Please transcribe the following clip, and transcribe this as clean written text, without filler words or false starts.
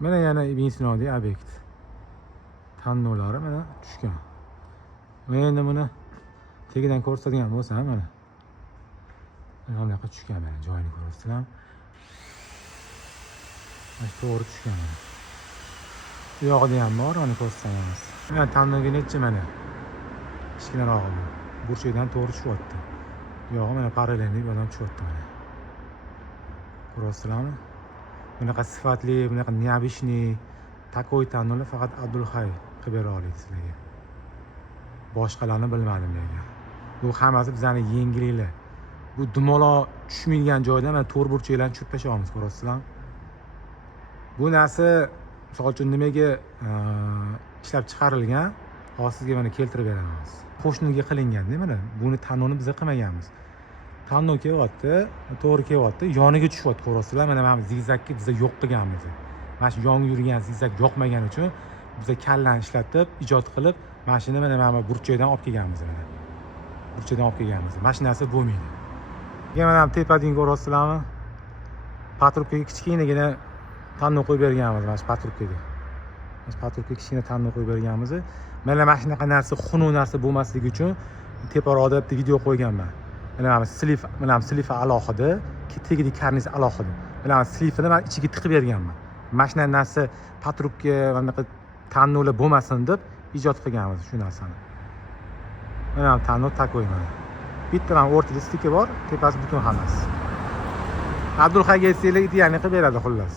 Mana yana bensinovdagi obyekt. Tannolari mana tushgan. Va endi buni tegidan ko'rsatadigan bo'lsam mana. Mana bunaqa tushgan mana joyini ko'rsatdim. Mana to'g'ri tushgan mana. Bu yog'ida ham bor, uni ko'rsatamiz. Mana tannoga necha mana. Kichkinarog'i bu. Burchakdan to'g'ri tushyapti. Yog'i mana parallelni odam tushyapti mana. Ko'rasizlarmi? Bunaqa sifatli, bunaqa neobычный takoy tannolar faqat Abdulhay qilib bera oladi sizlarga. Boshqalarni bilmadim lekin. Bu hammasi bizning yengilliklar. Bu dumaloq tushmaydigan joyda mana to'rt burchaklarni tushirib tashlaymiz, ko'rasizlarmi? Bu narsa misol uchun nimaga ishlab chiqarilgan? Hozir sizga mana keltirib beramiz. Qo'shniga qilingan-da mana. Buni tannoni biz qilmaganmiz. Tanno kelyapti, to'g'ri kelyapti, yoniga tushyapti, ko'rasizlar. Mana bu zigzagni biz yo'q qilganmiz. Mana shu yonga yurgan zigzag yoqmagani uchun biz kallani ishlatib, ijod qilib, mashina mana burchakdan olib kelganmiz mana. Burchakdan olib kelganmiz. Mashinasi bo'lmaydi. Mana bu tepadan ko'rasizlarmi? Patrubkaga kichkinagina tanno qo'yib berganmiz mana shu patrubkaga. Mana shu patrubkaga kichkina tanno qo'yib berganmiz. Mana shunaqa narsa, xunuk narsa bo'lmasligi uchun teparoqda bitta video qo'yganman. Mana slif alohida, tagidagi karniz alohida. Mana slifini men ichiga tiqib berganman. Mana shunday narsa patrubka va bunaqa tannolar bo'lmasin deb ijod qilganmiz shu narsani. Mana tanno takoy mana. Bitta mana o'rtada stiki bor, tepasi butun hammasi. Abdulhayga aytsanglar, idealni qilib beradi xullas.